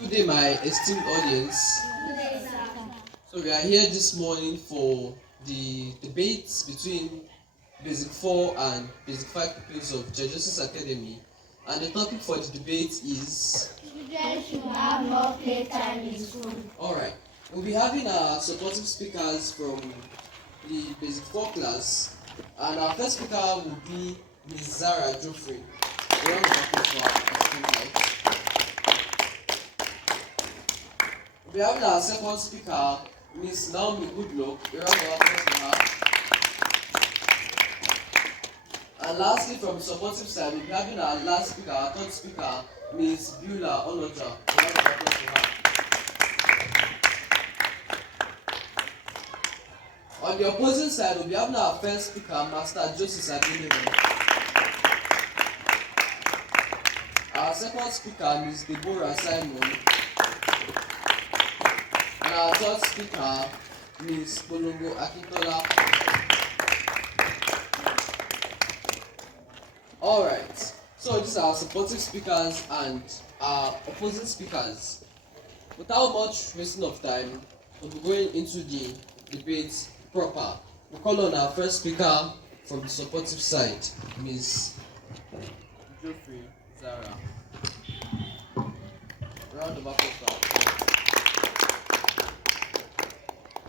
Good day, my esteemed audience. So we are here this morning for the debates between Basic 4 and Basic 5 pupils of Jejoses Academy. And the topic for the debate is... Children should have more playtime in school. Alright, we'll be having our supportive speakers from the Basic 4 class. And our first speaker will be Ms. Zara Joffrey. A round of applause for our esteemed guest. We have our second speaker, Miss Naomi Goodluck. A round of applause for her. And lastly, from the supportive side, we'll be having our last speaker, our third speaker, Miss Beulah Onoja. A round of applause for her. On the opposing side, we'll be having our first speaker, Master Jejoses Academy. Our second speaker, Miss Deborah Simon. And our third speaker, Ms. Bolongo Akintola. Alright, so these are our supportive speakers and our opposing speakers. Without much wasting of time, we'll be going into the debate proper. We call on our first speaker from the supportive side, Ms. Joffrey Zara. Round of applause for her.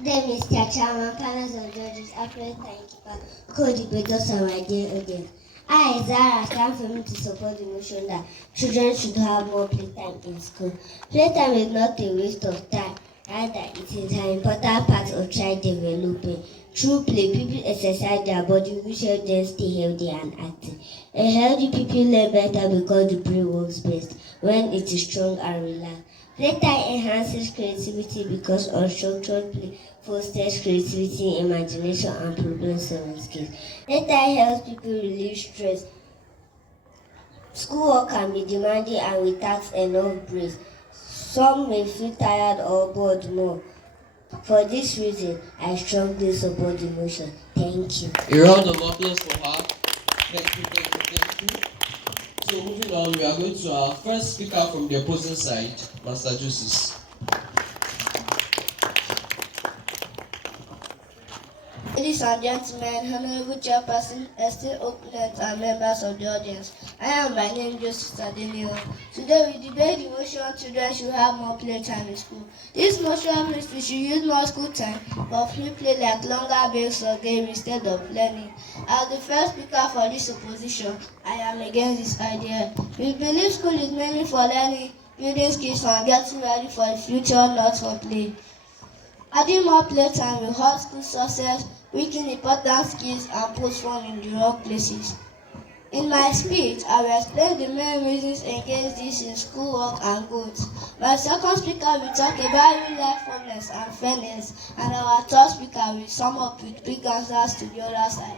Then Mr. Chairman, panels of judges, accurate timekeeper, co-debaters and my dear audience. I, Zara, stand for me to support the motion that children should have more playtime in school. Playtime is not a waste of time, rather it is an important part of child development. Through play, people exercise their body, which helps them stay healthy and active. A healthy people learn better because the brain works best when it is strong and relaxed. Playtime enhances creativity because unstructured play fosters creativity, imagination, and problem-solving skills. Playtime helps people relieve stress. Schoolwork can be demanding and without enough breaks. Some may feel tired or bored more. For this reason, I strongly support the motion. Thank you. A round of applause for her. Thank you. So moving on, we are going to our first speaker from the opposing side, Master Joseph. Ladies and gentlemen, Honorable Chairperson, esteemed opponents, and members of the audience, I am by name Jejoses Academy. Today we debate the motion children should have more playtime in school. This motion means we should use more school time for free play like longer breaks or games instead of learning. As the first speaker for this opposition, I am against this idea. We believe school is mainly for learning, building skills, and getting ready for the future, not for play. Adding more playtime will hurt school success, weaken important skills, and put fun in the wrong places. In my speech, I will explain the main reasons against this in schoolwork and growth. My second speaker will talk about real-life problems and fairness, and our third speaker will sum up with quick answers to the other side.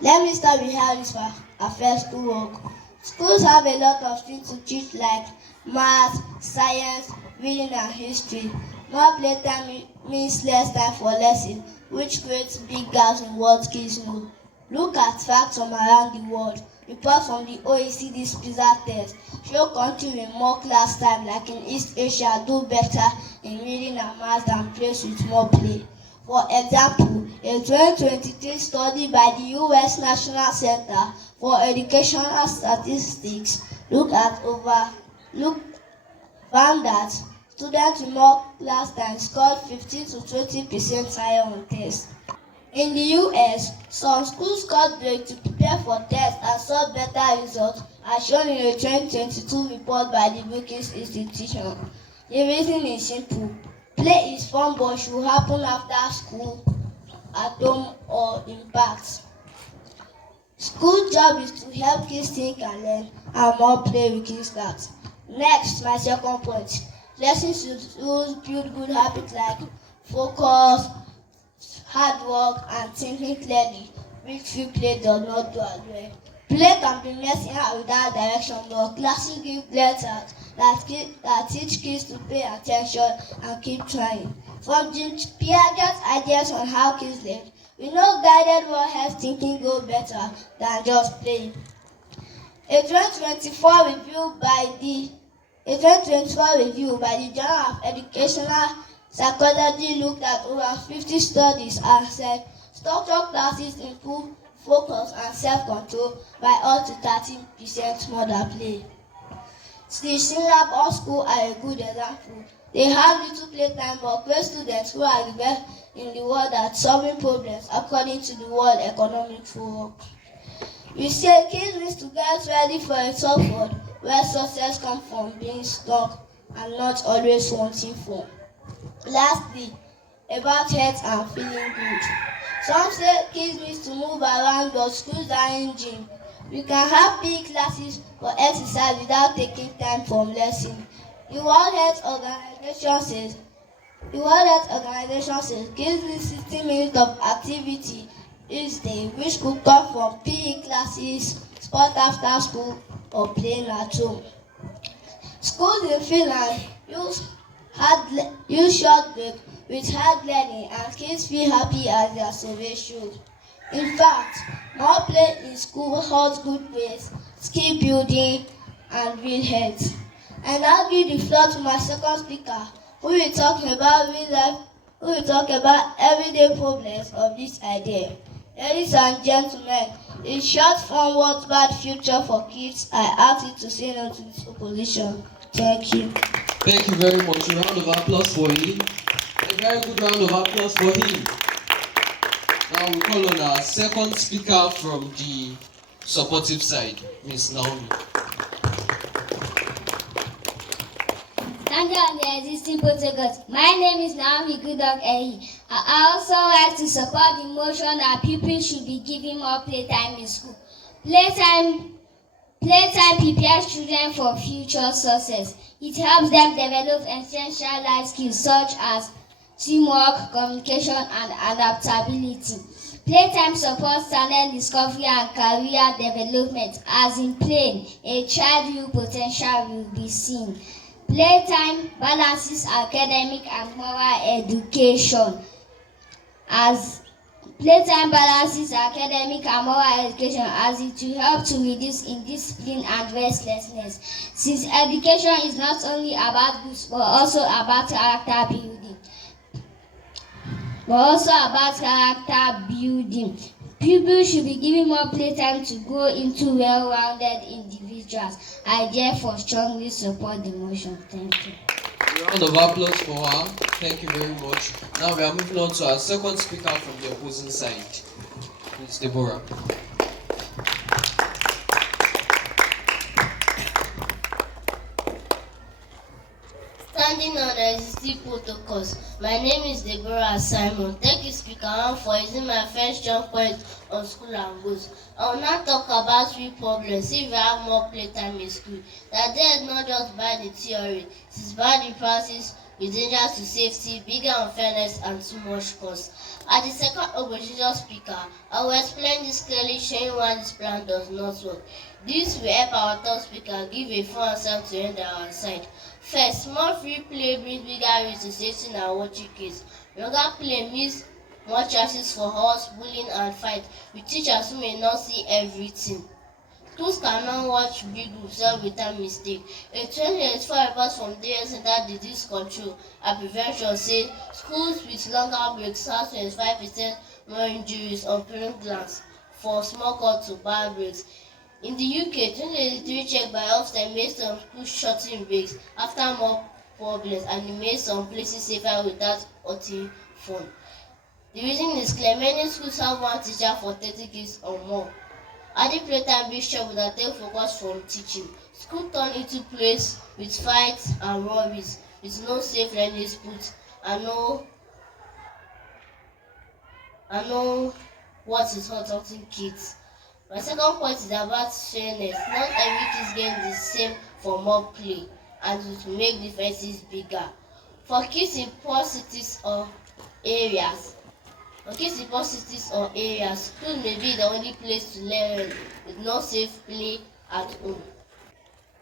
Let me start with how this affects schoolwork. Schools have a lot of things to teach like math, science, reading, and history. More playtime means less time for lessons, which creates big gaps in what kids know. Look at facts from around the world. Reports from the OECD's PISA test show countries with more class time, like in East Asia, do better in reading and math than places with more play. For example, a 2023 study by the US National Center for Educational Statistics found that students with more class time scored 15 to 20% higher on tests. In the US, some schools cut breaks to prepare for tests and saw better results, as shown in a 2022 report by the Brookings Institution. The reason is simple. Play is fun but should happen after school, at home, or in parks. School job is to help kids think and learn, and more play with kids that. Next, my second point. Lessons should build good habits like focus, hard work, and thinking clearly, which few play does not do as well. Play can be messy and without direction, but classes give lessons that teach kids to pay attention and keep trying. From Jim Piaget's ideas on how kids learn, we know guided work helps thinking go better than just playing. A 2024 review by the A 2024 review by the Journal of Educational Psychology looked at over 50 studies and said structured classes improve focus and self-control by up to 13% more than play. The Singapore school are a good example. They have little playtime but great students who are the best in the world at solving problems according to the World Economic Forum. We say kids need to get ready for a tough world where success comes from being stuck and not always wanting fun. Lastly, about health and feeling good. Some say kids need to move around but schools are in gym. We can have big classes for exercise without taking time from lesson. The World Health Organization says kids need 60 minutes of activity each day, which could come from PE classes, sport after school, or playing at home. Schools in Finland use short break with hard learning and kids feel happy as their survey shows. In fact, more play in school holds good grades, skill building, and real health. I now give the floor to my second speaker, who will talk about real life, who will talk about everyday problems of this idea. Ladies and gentlemen, in short form, what's bad future for kids? I ask you to say no to this opposition. Thank you. Thank you very much. A round of applause for him. A very good round of applause for him. Now we call on our second speaker from the supportive side, Miss Naomi. Thank you on the existing protocols. My name is Naomi Goodog Ehi. I also like to support the motion that pupils should be given more playtime in school. Playtime prepares children for future success. It helps them develop essential life skills such as teamwork, communication, and adaptability. Playtime supports talent discovery and career development. As in playing, a child's real potential will be seen. Playtime balances academic and moral education. As it will help to reduce indiscipline and restlessness. Since education is not only about books but also about character building. Pupils should be given more playtime to grow into well-rounded individuals. I therefore strongly support the motion. Thank you. A round of applause for her. Thank you very much. Now we are moving on to our second speaker from the opposing side, Ms. Deborah. Standing on existing protocols, my name is Deborah Simon. Thank you, Speaker One, for using my first jump point on school and goals. I will now talk about three problems if we have more playtime in school. That there is not just by the theory, it is by the practice with dangers to safety, bigger unfairness, and too much cost. As the second opposition speaker, I will explain this clearly, showing why this plan does not work. This will help our third speaker give a full answer to end our side. First, more free play brings bigger risks to safety and watching kids. Longer play means more chances for horse, bullying, and fight, with teachers who may not see everything. Schools cannot watch big groups without mistake. A 2024 report from the Center Disease Control and Prevention says schools with longer breaks have 25% more injuries on parent glance for small cut to bad breaks. In the UK, 2023 check by Ofsted made some schools shorten breaks after more problems, and it made some places safer without hurting fun. The reason is clear: many schools have one teacher for 30 kids or more. Adding playtime brings trouble that take focus from teaching. School turn into place with fights and robberies, with no safe learning spots and no what is hurting kids. My second point is about fairness. Not every kid's game is the same for more play, and it will make differences bigger. For kids in poor cities or areas, school may be the only place to learn with no safe play at home.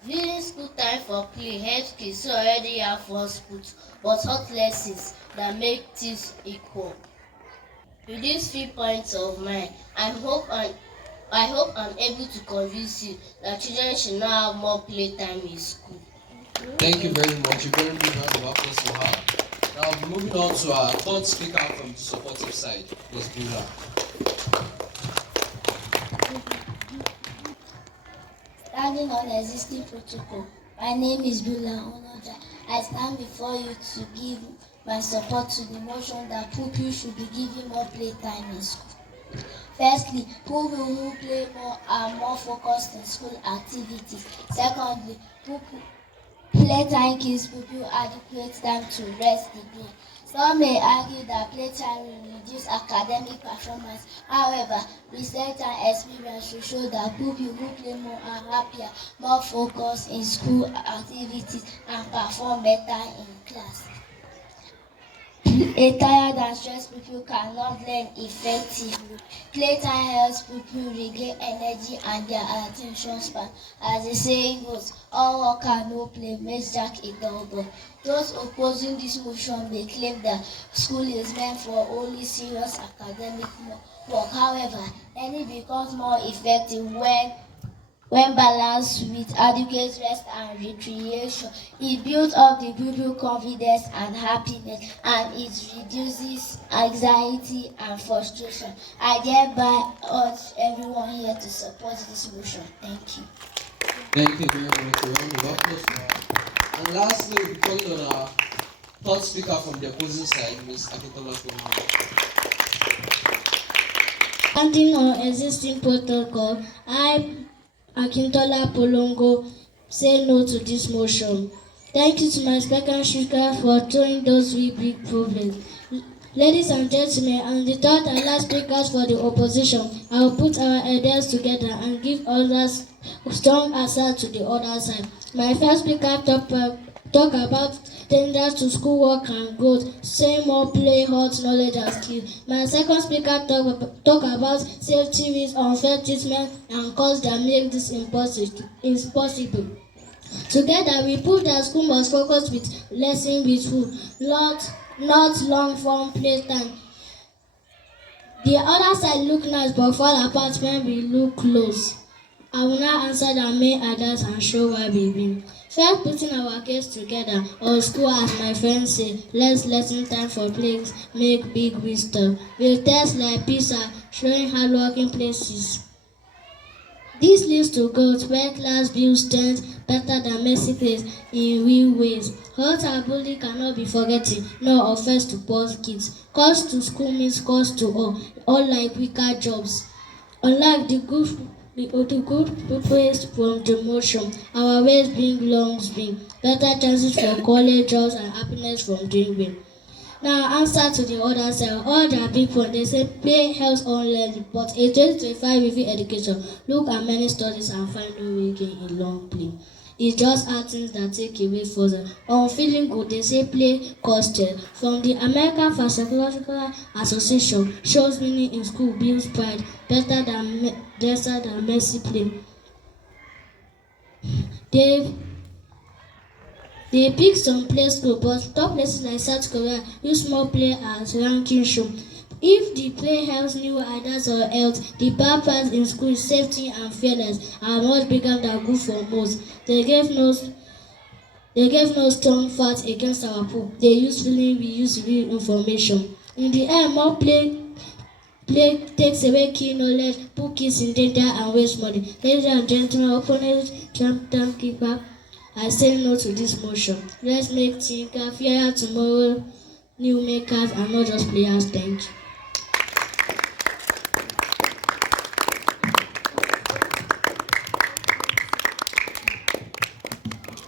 Using school time for play helps kids who already have fun sports but hot lessons that make things equal. With these 3 points of mine, I hope I'm able to convince you that children should now have more playtime in school. Thank you very much. A very big round of applause for her. Now, moving on to our third speaker from the supportive side, Ms. Bula. Standing on existing protocol. My name is Bula Onoja. I stand before you to give my support to the motion that pupils should be given more playtime in school. Firstly, pupils who play more are more focused in school activities. Secondly, playtime gives pupils adequate time to rest the brain. Some may argue that playtime will reduce academic performance. However, research and experience will show that pupils who play more are happier, more focused in school activities, and perform better in class. A tired and stressed pupil cannot learn effectively. Playtime helps people regain energy and their attention span. As the saying goes, all work and no play makes Jack a dull boy. Those opposing this motion may claim that school is meant for only serious academic work. However, learning becomes more effective when balanced with adequate rest and recreation. It builds up the pupil confidence and happiness, and it reduces anxiety and frustration. I thereby urge everyone here to support this motion. Thank you. Thank you very much. A round of applause for her. And lastly, we'll be calling on our third speaker from the opposing side, Ms. Akintola Kolongo. Standing on existing protocol, I, Akintola Polongo, say no to this motion. Thank you to my second speaker for throwing those three big problems. Ladies and gentlemen, and the third and last speakers for the opposition, I will put our ideas together and give others strong answer to the other side. My first speaker talk about dangers to schoolwork and growth, say more play, hot knowledge and skill. My second speaker talk about safety risks, unfair treatment, and cause that make this impossible. Together, we prove that school must focus with lesson with food, not long-form playtime. The other side look nice but fall apart when we look close. I will now answer the main ideas and show why we win. First, putting our case together, or school as my friends say, less lesson time for plays make big wisdom. With tests like PISA showing hardworking places. This leads to growth where class builds strength better than messy plays in real ways. Hurt and bullying cannot be forgotten, nor offense to poor kids. Cost to school means cost to all like weaker jobs. Unlike the good ways from demotion, our ways bring long bring better chances for college jobs and happiness from doing well. Now answer to the other side. All their people they say play helps on learning, but a 2025 review education look at many studies and find no way gain in long play. It's just things that take away further. On feeling good, they say play costed. From the American Physiological Association shows winning in school builds pride better than messy play. They pick some place school, but top places like South Korea use small play as ranking show. If the play helps new ideas or health, the bad part in school is safety and fairness are much bigger than good for most. They gave no strong facts against our poop. They use feeling, we use real information. In the end, more play takes away key knowledge, put kids in danger and waste money. Ladies and gentlemen, opponents, champion keeper, I say no to this motion. Let's make thinker fairer tomorrow, new makers and not just players. Thank you.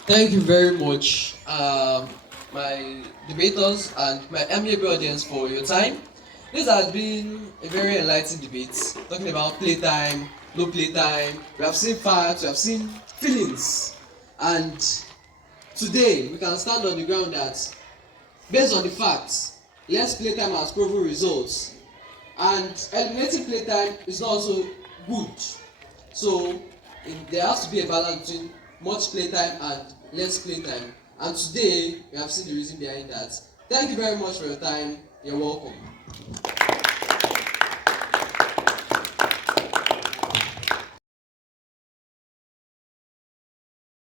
Thank you very much, my debaters and my amiable audience for your time. This has been a very enlightening debate, talking about playtime, no playtime. We have seen facts, we have seen feelings, and today we can stand on the ground that, based on the facts, less playtime has proven results, and eliminating playtime is not also good. So there has to be a balance between much playtime and less playtime. And today we have seen the reason behind that. Thank you very much for your time. You're welcome.